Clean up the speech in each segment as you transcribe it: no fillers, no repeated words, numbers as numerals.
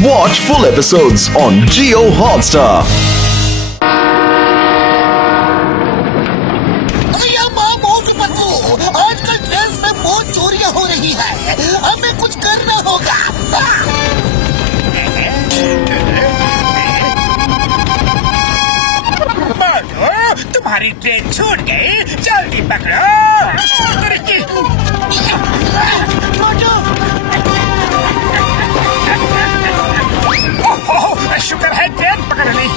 Watch full episodes on Jio Hotstar. आजकल trains में बहुत चोरियां हो रही है, हमें कुछ करना होगा। मोटू, तुम्हारी ट्रेन छूट गई, जल्दी पकड़ो। ओह, शुक्र है ट्रेन पकड़ ली।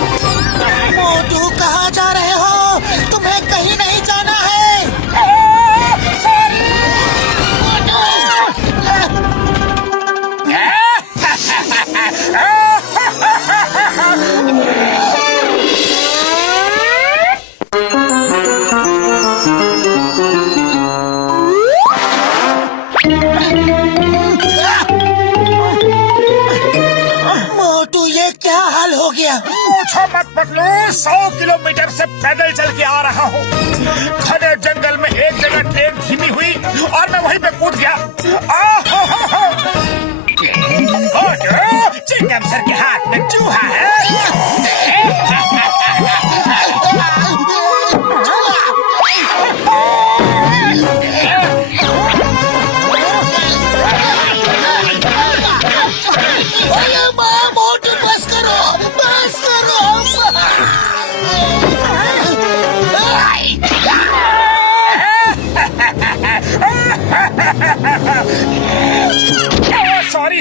मोटू कहाँ जा रहे हो? तुम्हें कहीं नहीं जाना है। मोटू ये क्या हाल हो गया? पूछो मत पगलू, 100 किलोमीटर से पैदल चल के आ रहा हूँ। घने जंगल में एक जगह ट्रेन धीमी हुई और मैं वहीं पे कूद गया। चिंगम सर के हाथ में चूहा है। मोटू बस करो, बस करो।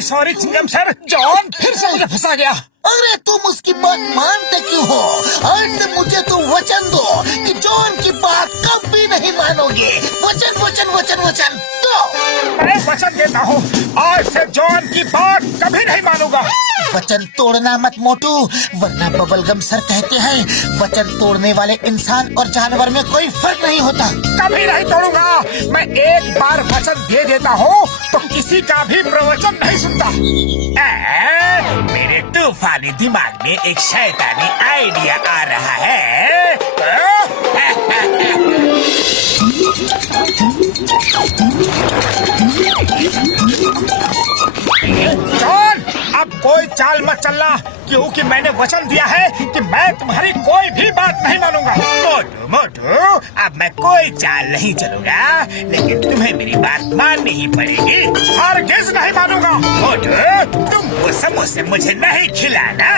सॉरी चिंगम सर, जॉन फिर से मुझे फंसा गया। अरे तुम उसकी बात मानते क्यों हो? आज से मुझे तुम वचन दो कि जॉन की बात कभी नहीं मानोगे। वचन वचन वचन वचन दो। मैं वचन देता हूँ, आज से जॉन की बात कभी नहीं मानूंगा। वचन तोड़ना मत मोटू, वरना बबलगम सर कहते हैं वचन तोड़ने वाले इंसान और जानवर में कोई फर्क नहीं होता। कभी नहीं तोड़ूंगा। मैं एक बार वचन दे देता हूँ तो किसी का भी प्रवचन नहीं सुनता। मेरे तूफानी दिमाग में एक शैतानी आइडिया आ रहा है। जॉन, अब कोई चाल मत चलना, क्योंकि मैंने वचन दिया है कि मैं तुम्हारी कोई भी बात नहीं मानूंगा। मोटू मोटू, अब मैं कोई चाल नहीं चलूंगा, लेकिन तुम्हें मेरी बात माननी ही पड़ेगी। हरगिज़ नहीं मानूंगा। मोटू, तुम वो समोसे मुझे नहीं खिलाना।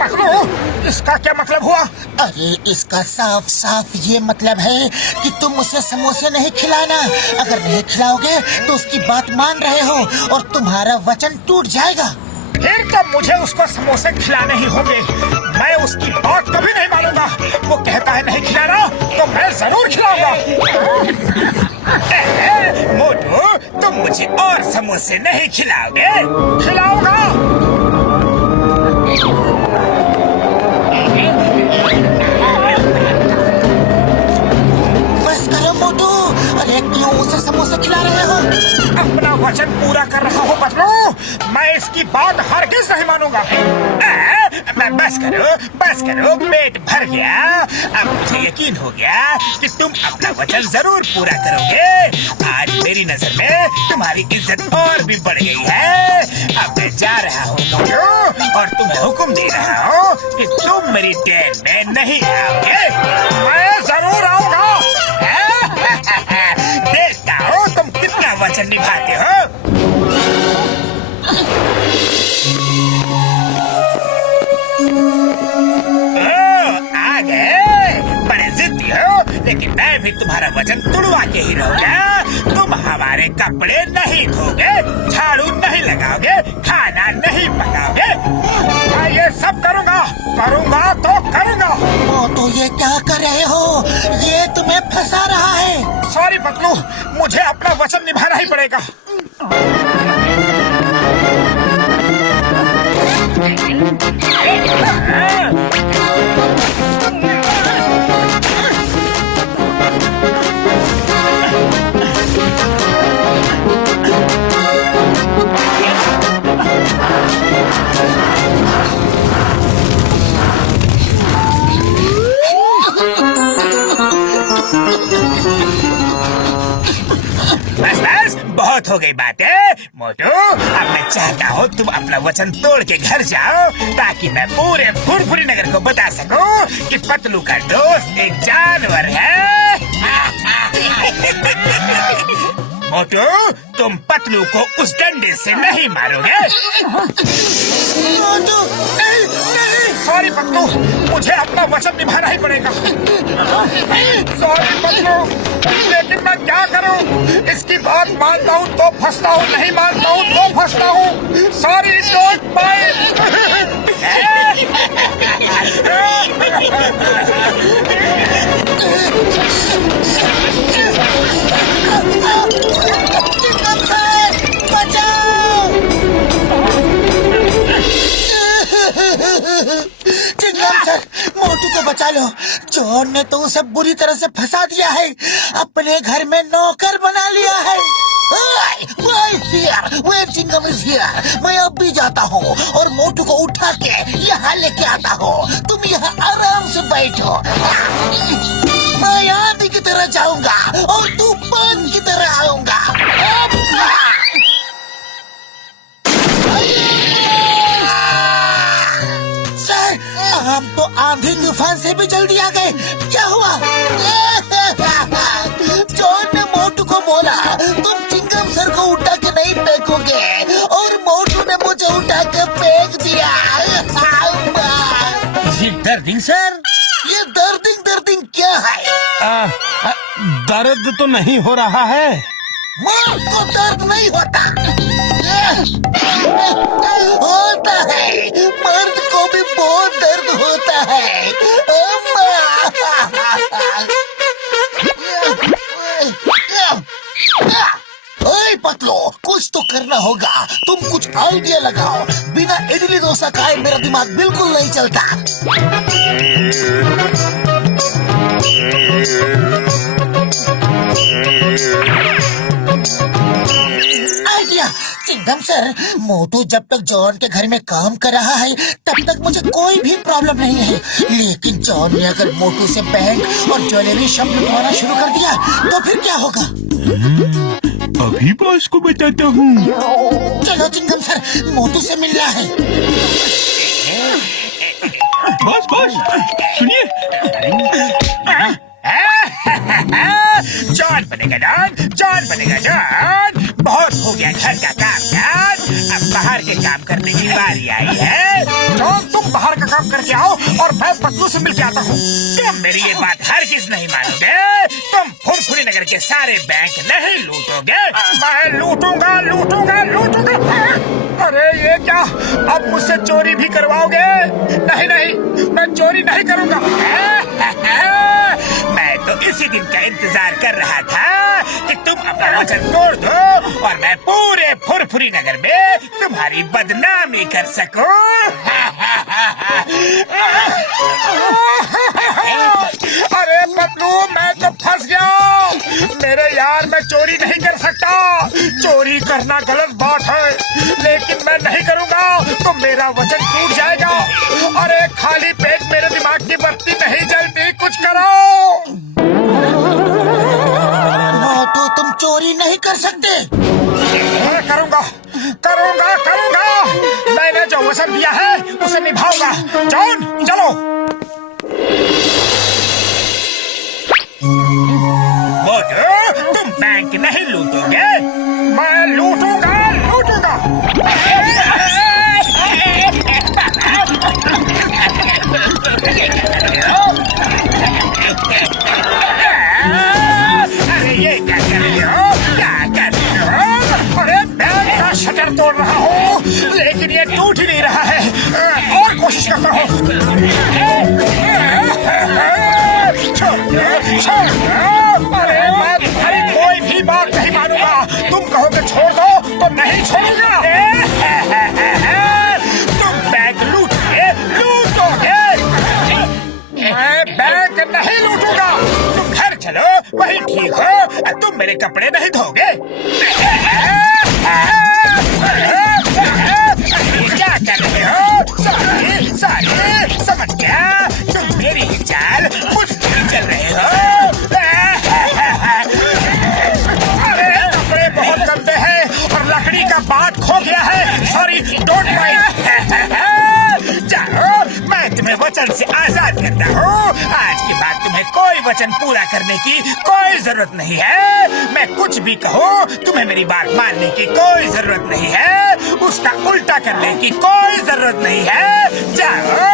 पकड़ो, इसका क्या मतलब हुआ? अरे इसका साफ साफ ये मतलब है कि तुम उसे समोसे नहीं खिलाना। अगर नहीं खिलाओगे तो उसकी बात मान रहे हो और तुम्हारा वचन टूट जाएगा। फिर तो मुझे उसको समोसे खिलाने ही होंगे। मैं उसकी बात कभी नहीं मानूंगा। वो कहता है नहीं खिलाना तो मैं जरूर खिलाऊंगा। मोटू, तुम मुझे और समोसे नहीं खिलाओगे? खिलाऊंगा। बस करो मोटू, अरे क्यों उसे समोसे खिला रहे हो? अपना वचन पूरा कर रहा हूँ बदलू, मैं इसकी बात हरगिज़ नहीं मानूंगा। बस करो, पेट भर गया। अब मुझे यकीन हो गया कि तुम अपना वचन जरूर पूरा करोगे। आज मेरी नजर में तुम्हारी इज्जत और भी बढ़ गई है। अब मैं जा रहा हूँ मोटू, और तुम्हें हुक्म दे रहा हूँ कि तुम मेरी ट्रेन में नहीं आओगे। मैं जरूर आऊंगा। देखता हूँ तुम कितना वचन निभाते हो। आ गए, बड़े जिद्दी हो, लेकिन मैं भी तुम्हारा वचन तुड़वा के ही रहूंगा। तुम हमारे कपड़े नहीं धोगे, झाड़ू नहीं लगाओगे, खाना नहीं पकाओगे। मैं ये सब करूंगा तो करूंगा। मोटू ये क्या कर रहे हो? ये तुम्हें फंसा रहा है। सॉरी पतलू, मुझे अपना वचन निभाना ही पड़ेगा। बहुत हो गई बातें। मोटू, अब मैं चाहता हूँ तुम अपना वचन तोड़ के घर जाओ ताकि मैं पूरे फुरफुरी नगर को बता सकूं कि पतलू का दोस्त एक जानवर है। मोटू, तुम पतलू को उस डंडे से नहीं मारोगे। मोटू, नहीं, नहीं। सॉरी पतलू, मुझे अपना वचन निभाना ही पड़ेगा। सॉरी पतलू, लेकिन मैं क्या करूं? इसकी बात मानता हूं तो फंसता हूं, नहीं मानता हूं तो फंसता हूं। Sorry, don't mind. Chingum sir, Motu को बचा लो। चोर ने तो उसे बुरी तरह से फंसा दिया है, अपने घर में नौकर बना लिया है। Chewing gum is here. मैं अब भी जाता हूँ और मोटू को उठा के यहाँ लेके आता हूँ। तुम यहाँ आराम से बैठो। मैं आंधी की तरह जाऊंगा और तूफान की तरह आऊंगा। सर, हम तो आंधी तूफान से भी जल्दी आ गए। क्या हुआ? जॉन ने मोटू को बोला तुम चिंगम सर को उठा के नहीं फेंकोगे और मोटू ने मुझे उठा के फेंक दिया। दर्दिंग सर, ये दर्दिंग क्या है? दर्द तो नहीं हो रहा है। मर्द को दर्द नहीं होता। होता है, मर्द को भी बहुत दर्द होता है। ओए पतलो, कुछ तो करना होगा। तुम कुछ आइडिया लगाओ। बिना इडली डोसा खाए मेरा दिमाग बिल्कुल नहीं चलता। आइडिया। चिंगम सर, मोटू जब तक जॉन के घर में काम कर रहा है तब तक मुझे कोई भी प्रॉब्लम नहीं है, लेकिन जॉन ने अगर मोटू से बैंक और ज्वेलरी शब्द लुटवाना शुरू कर दिया तो फिर क्या होगा? अभी बॉस को बताता हूँ। चलो चिंगम सर, मोटू से मिलना है। बॉस सुनिए। जॉन बनेगा डॉन, जॉन बनेगा डॉन। बहुत हो गया घर का काम यार, अब बाहर के काम करने की बारी आई है। जॉन, तुम बाहर का काम करके आओ और मैं पतलू से मिल के आता हूँ। तुम मेरी ये बात हरगिज नहीं मानोगे। तुम फुरफुरी नगर के सारे बैंक नहीं लूटोगे। मैं लूटूंगा। अरे ये क्या, अब मुझसे चोरी भी करवाओगे? नहीं, मैं चोरी नहीं करूंगा। मैं तो इसी दिन का इंतजार कर रहा था कि तुम अपना वचन तोड़ दो और मैं पूरे फुरफुरी नगर में तुम्हारी बदनामी कर सकूं। अरे पतलू, मैं तो फंस गया। मेरे यार, मैं चोरी नहीं कर सकता। चोरी करना गलत बात है, लेकिन मैं नहीं करूंगा तो मेरा वचन टूट जाएगा। अरे खाली पेट मेरे दिमाग की बत्ती नहीं जलती, कुछ करो। मोटू, तुम चोरी नहीं कर सकते। मैं करूंगा। मैंने जो वचन दिया है उसे निभाऊंगा। जॉन, चलो। मोटू, तुम बैंक नहीं लूटोगे। मैं लूटूंगा। अरे ये क्या कर रही हो? अरे बैंक का शटर तोड़ रहा हूँ, लेकिन ये टूट ही नहीं रहा है। और कोशिश करता हूँ। अरे मैं तुम्हारी कोई भी बात नहीं मानूंगा। तुम कहोगे छोड़ दो तो नहीं छोड़ूंगा। तुम बैंक लूटोगे। मैं बैंक नहीं लूटूंगा। तुम घर चलो, वही ठीक हो। तुम मेरे कपड़े नहीं धोगे। क्या कर रहे हो? सारे समझ गया। तुम मेरी ही चाल मुझ पर चल रहे हो। अरे कपड़े बहुत गंदे हैं और लकड़ी का जाओ, मैं तुम्हें वचन से आजाद करता हूँ। आज के बाद तुम्हें कोई वचन पूरा करने की कोई जरूरत नहीं है। मैं कुछ भी कहूँ, तुम्हें मेरी बात मानने की कोई जरूरत नहीं है, उसका उल्टा करने की कोई जरूरत नहीं है। जाओ।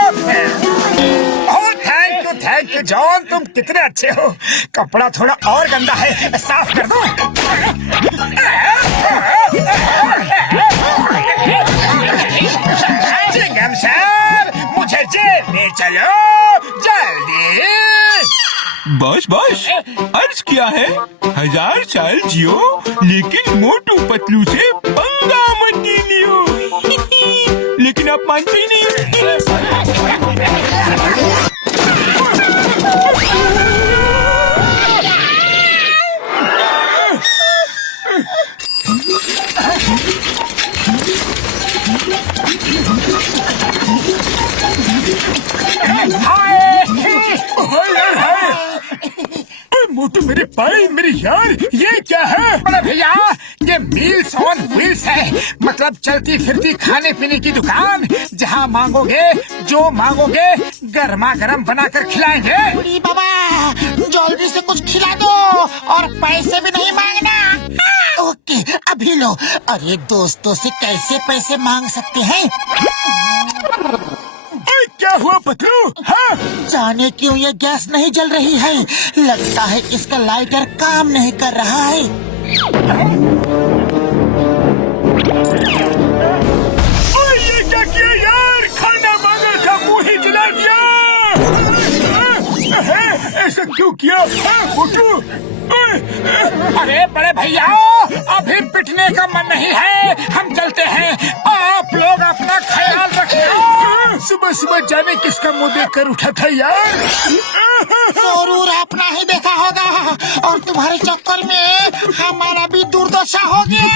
थैंक यू जॉन, तुम कितने अच्छे हो। कपड़ा थोड़ा और गंदा है, साफ कर दो। चिंगम सर, मुझे जेल ले चलो जल्दी। बस अर्ज किया है 1000 साल जियो, लेकिन मोटू पतलू से पंगा मत लियो। लेकिन आप मानते ही नहीं। मोटू मेरे भाई, मेरी यार, ये क्या है? अरे भैया, ये मील्स ऑन व्हील्स है, मतलब चलती फिरती खाने पीने की दुकान। जहाँ मांगोगे, जो मांगोगे, गर्मा गर्म बनाकर खिलाएंगे। अरे बाबा, जल्दी से कुछ खिला दो और पैसे भी नहीं मांगना। ओके, अभी लो। अरे दोस्तों से कैसे पैसे मांग सकते हैं? क्या हुआ पतलू? हाँ? जाने क्यों ये गैस नहीं जल रही है। लगता है इसका लाइटर काम नहीं कर रहा है। ये क्या किया यार? खाना मांगा था, मुंह ही जला दिया। ऐसा क्यों किया मोटू? अरे बड़े भैया, अभी पिटने का मन नहीं है, हम चलते हैं। आप लोग अपना ख्याल रखिए। सुबह सुबह जाने किसका मुंह देख कर उठा था यार। जरूर अपना ही देखा होगा, और तुम्हारे चक्कर में हमारा भी दुर्दशा हो गया।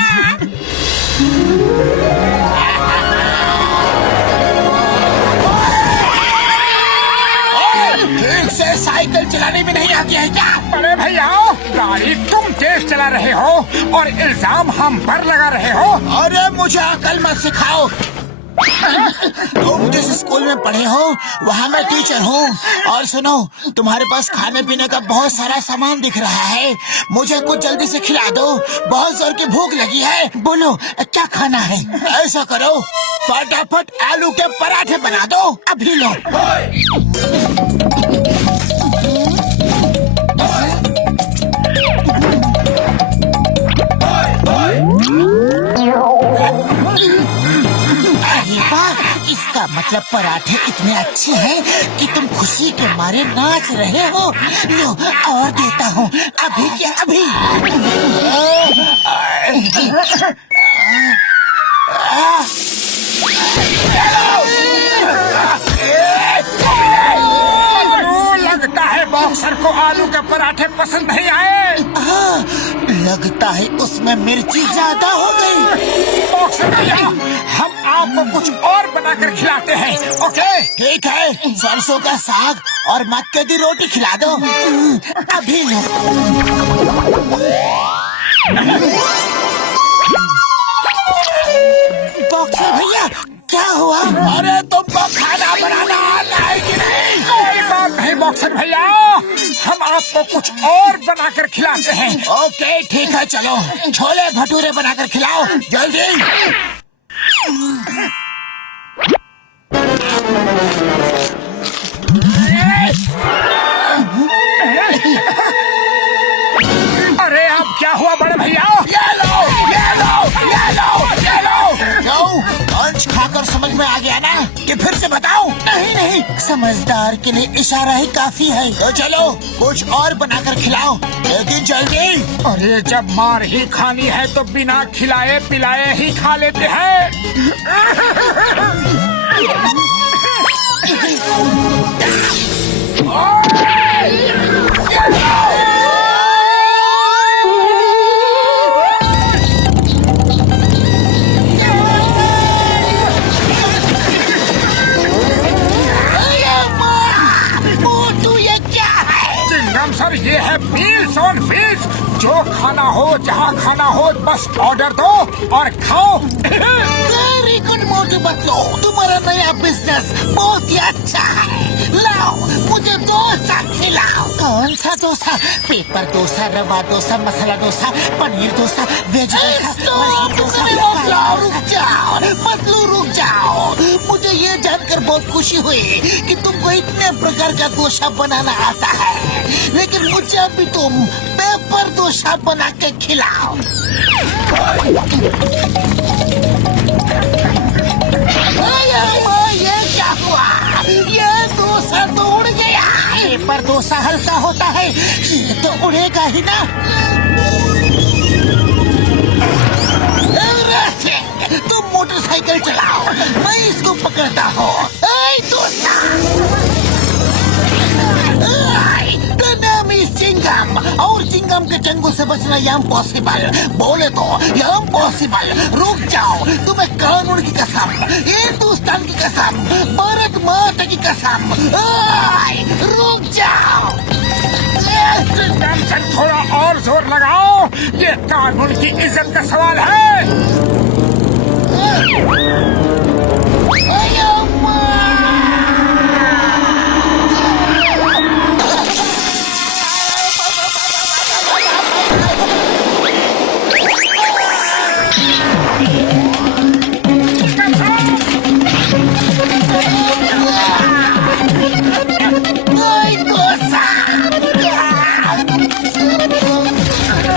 ठीक से साइकिल चलाने में नहीं आती है क्या? अरे भैया, गाड़ी तुम तेज चला रहे हो और इल्जाम हम पर लगा रहे हो। अरे मुझे अकल मत सिखाओ। तुम जिस स्कूल में पढ़े हो वहाँ मैं टीचर हूँ। और सुनो, तुम्हारे पास खाने पीने का बहुत सारा सामान दिख रहा है, मुझे कुछ जल्दी से खिला दो, बहुत जोर की भूख लगी है। बोलो क्या खाना है? ऐसा करो, फटाफट आलू के पराठे बना दो, अभी लो। इसका मतलब पराठे इतने अच्छे हैं कि तुम खुशी के मारे नाच रहे हो। लो और देता हूँ, अभी क्या अभी। लगता है बॉक्सर को आलू के पराठे पसंद नहीं आए। लगता है उसमें मिर्ची ज्यादा हो गई। बॉक्सर भैया, हम आपको कुछ और बनाकर खिलाते हैं। ओके ठीक है, सरसों का साग और मक्के की रोटी खिला दो, अभी लो। बॉक्सर भैया, क्या हुआ? अरे तुमको खाना बनाना आता है कि नहीं? कोई बात नहीं बॉक्सर भैया, हम आपको कुछ और बनाकर खिलाते हैं। ओके ठीक है, चलो छोले भटूरे बनाकर खिलाओ जल्दी। अरे अब क्या हुआ बड़े भैया? ये लो, ये लो, ये लो, ये लो। क्यों? लंच खाकर समझ में आ गया ना कि फिर से बताओ? नहीं नहीं, समझदार के लिए इशारा ही काफी है। तो चलो कुछ और बनाकर खिलाओ, लेकिन जल्दी। अरे जब मार ही खानी है तो बिना खिलाए पिलाए ही खा लेते हैं। सर ये है मील्स ऑन व्हील्स। जो खाना हो, जहाँ खाना हो, बस ऑर्डर दो और खाओ। वेरी गुड मोटू पतलू, तुम्हारा नया बिजनेस बहुत ही अच्छा है। लाओ मुझे डोसा खिलाओ। कौन सा डोसा? पेपर डोसा, रवा डोसा, मसाला डोसा, पनीर डोसा, वेज डोसा। रुक जाओ पतलू, रुक जाओ। मुझे ये जानकर बहुत खुशी हुई कि तुमको इतने प्रकार का डोसा बनाना आता है, लेकिन मुझे अभी तुम पेपर डोसा बना के खिलाओ। ये क्या हुआ? ये डोसा तो उड़ गया। पेपर डोसा हल्का होता है, ये तो उड़ेगा ही ना। तुम मोटरसाइकिल चलाओ, मैं इसको पकड़ता हूँ। डोसा चिंगम, और चिंगम के चंगू से बचना इम्पॉसिबल। बोले तो इम्पॉसिबल। रुक जाओ, तुम्हें कानून की कसम, हिंदुस्तान की कसम, भारत माता की कसम, रुक जाओ। चिंगम से थोड़ा और जोर लगाओ, ये कानून की इज्जत का सवाल है।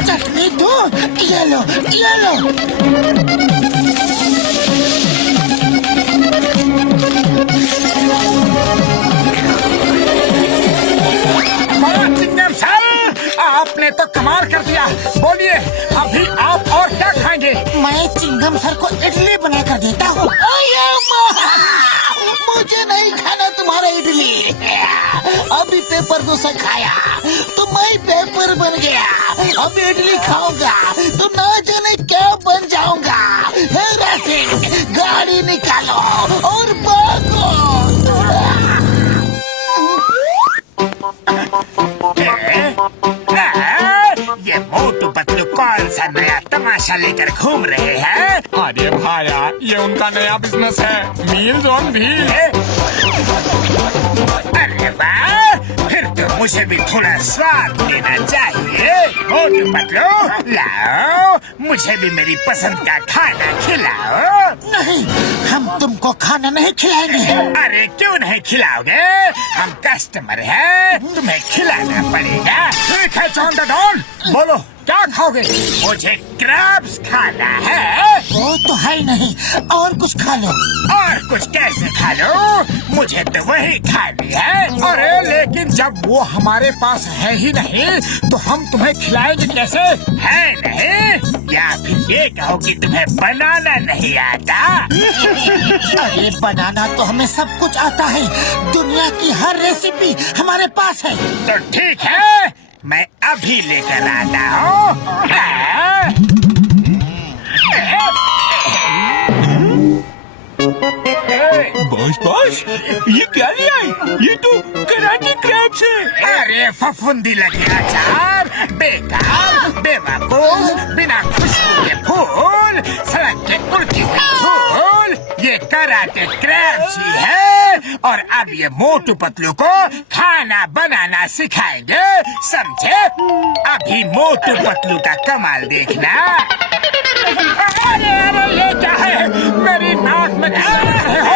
चटनी दो, ये लो, ये लो। चिंगम सर, आपने तो कमाल कर दिया। बोलिए अभी आप और क्या खाएंगे? मैं चिंगम सर को इडली बना कर देता हूँ। मुझे नहीं खाना तुम्हारा इडली। अभी पेपर डोसा खाया तो मैं पेपर बन गया, अभी इडली खाऊंगा तो ना जाने क्या बन जाऊंगा। हेरा सिंह, गाड़ी निकालो और भागो। ये मोटू पतलू कौन सा नया तमाशा लेकर घूम रहे हैं? अरे भाया, ये उनका नया बिजनेस है, मील्स ऑन व्हील्स। अरे वाह, फिर तो मुझे भी थोड़ा स्वाद लेना चाहिए। मोटू पतलू, लाओ मुझे भी मेरी पसंद का खाना खिलाओ। नहीं, हम तुमको खाना नहीं खिलाएंगे। अरे क्यों नहीं खिलाओगे? हम कस्टमर हैं, तुम्हें खिलाना पड़ेगा। ठीक है जॉन द डॉन, बोलो क्या खाओगे? मुझे क्रैब्स खाना है। वो तो है नहीं, और कुछ खा लो। और कुछ कैसे खा लो? मुझे तो वही खानी है। अरे लेकिन जब वो हमारे पास है ही नहीं तो हम तुम्हें खिलाएंगे कैसे? है नहीं, या फिर ये कहो कि तुम्हें बनाना नहीं आता? अरे बनाना तो हमें सब कुछ आता है, दुनिया की हर रेसिपी हमारे पास है। तो ठीक है, मैं अभी लेकर आता हूँ। बॉस, ये क्या लिया है? ये तो कराटे क्रैब्स है। अरे फफूंदी लगे अचार, बेकार, बेवकूफ, बिना खुशबू के फूल, सड़क के उड़ती हुई फूल, ये कराटे क्रैब्स ही है। और अब ये मोटू पतलू को खाना बनाना सिखाएंगे, समझे? अभी मोटू पतलू का कमाल देखना। अरे अरे ये क्या है? मेरी नाक में क्या रहे हो?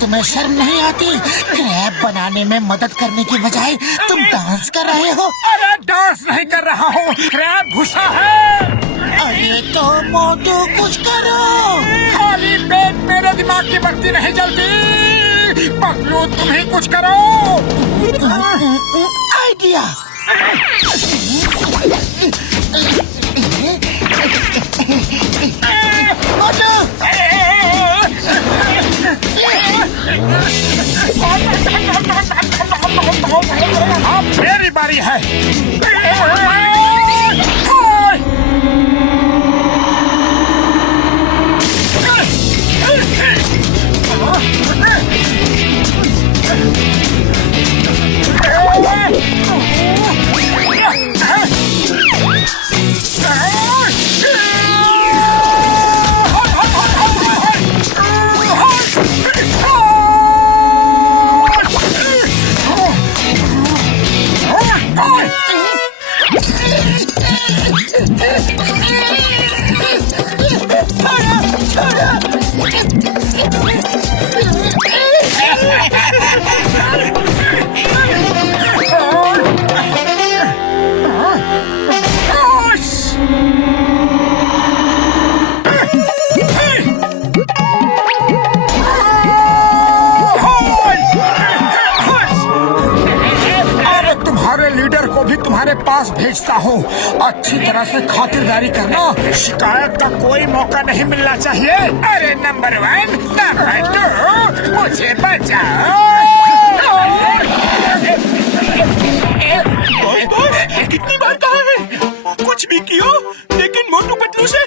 तुम्हें शर्म नहीं आती? क्रैब बनाने में मदद करने की बजाय तुम डांस कर रहे हो। अरे डांस नहीं कर रहा हूँ, क्रैब घुसा है। अरे तो मोटू कुछ करो। खाली पेट मेरे दिमाग की बत्ती नहीं जलती। पतलू तुम ही कुछ करो। आइडिया। मोटू अब मेरी बारी है। लीडर को भी तुम्हारे पास भेजता हूँ। अच्छी तरह से खातिरदारी करना, शिकायत का कोई मौका नहीं मिलना चाहिए। अरे नंबर 1, नंबर 2, मुझे बचाओ। बॉस, कितनी बार कहा है कुछ भी कियो लेकिन मोटू पतलू से